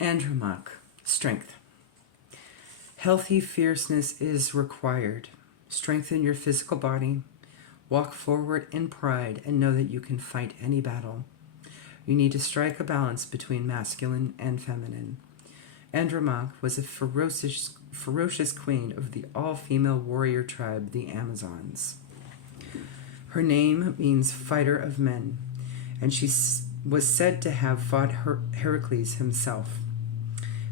Andromache, strength. Healthy fierceness is required. Strengthen your physical body. Walk forward in pride and know that you can fight any battle. You need to strike a balance between masculine and feminine. Andromache was a ferocious queen of the all-female warrior tribe, the Amazons. Her name means fighter of men, and she was said to have fought Heracles himself.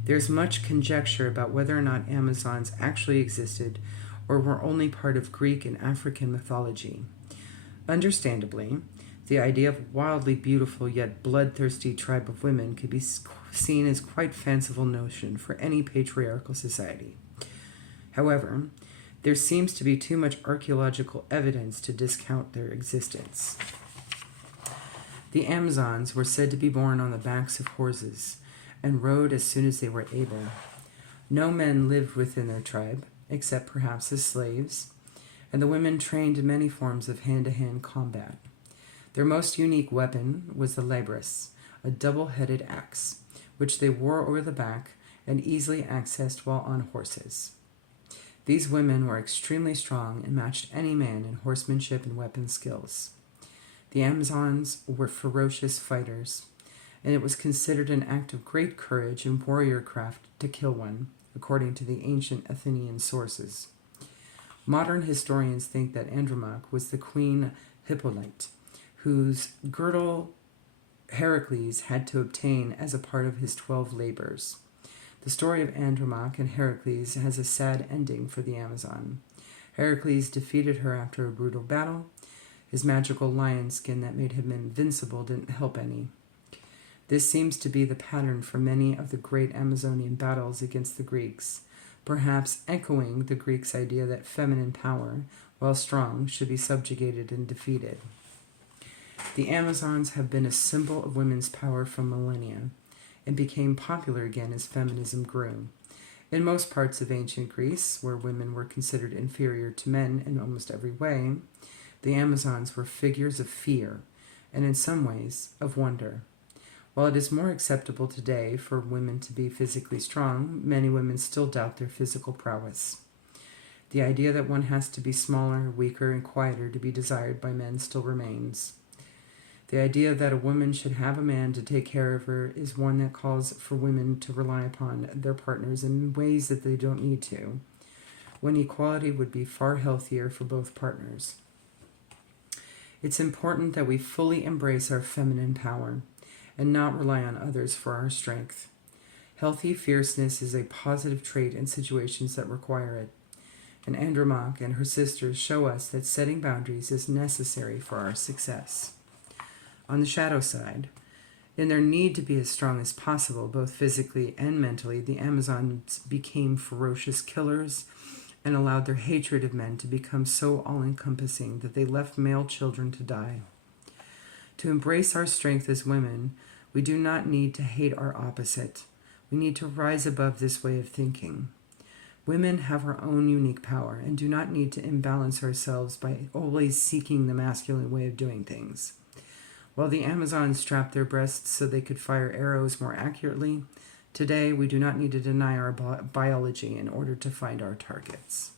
There's much conjecture about whether or not Amazons actually existed or were only part of Greek and African mythology. Understandably, the idea of a wildly beautiful yet bloodthirsty tribe of women could be seen as quite fanciful notion for any patriarchal society. However, there seems to be too much archaeological evidence to discount their existence. The Amazons were said to be born on the backs of horses and rode as soon as they were able. No men lived within their tribe, except perhaps as slaves, and the women trained in many forms of hand-to-hand combat. Their most unique weapon was the labrys, a double-headed axe, which they wore over the back and easily accessed while on horses. These women were extremely strong and matched any man in horsemanship and weapon skills. The Amazons were ferocious fighters, and it was considered an act of great courage and warrior craft to kill one, according to the ancient Athenian sources. Modern historians think that Andromache was the queen Hippolyte, whose girdle Heracles had to obtain as a part of his 12 labors. The story of Andromache and Heracles has a sad ending for the Amazon. Heracles defeated her after a brutal battle. His magical lion skin that made him invincible didn't help any. This seems to be the pattern for many of the great Amazonian battles against the Greeks, perhaps echoing the Greeks' idea that feminine power, while strong, should be subjugated and defeated. The Amazons have been a symbol of women's power for millennia and became popular again as feminism grew. In most parts of ancient Greece, where women were considered inferior to men in almost every way, the Amazons were figures of fear and in some ways of wonder. While it is more acceptable today for women to be physically strong, many women still doubt their physical prowess. The idea that one has to be smaller, weaker, and quieter to be desired by men still remains. The idea that a woman should have a man to take care of her is one that calls for women to rely upon their partners in ways that they don't need to, when equality would be far healthier for both partners. It's important that we fully embrace our feminine power and not rely on others for our strength. Healthy fierceness is a positive trait in situations that require it, and Andromache and her sisters show us that setting boundaries is necessary for our success. On the shadow side, in their need to be as strong as possible, both physically and mentally, the Amazons became ferocious killers and allowed their hatred of men to become so all-encompassing that they left male children to die. To embrace our strength as women, we do not need to hate our opposite. We need to rise above this way of thinking. Women have our own unique power and do not need to imbalance ourselves by always seeking the masculine way of doing things. While the Amazons strapped their breasts so they could fire arrows more accurately, today we do not need to deny our biology in order to find our targets.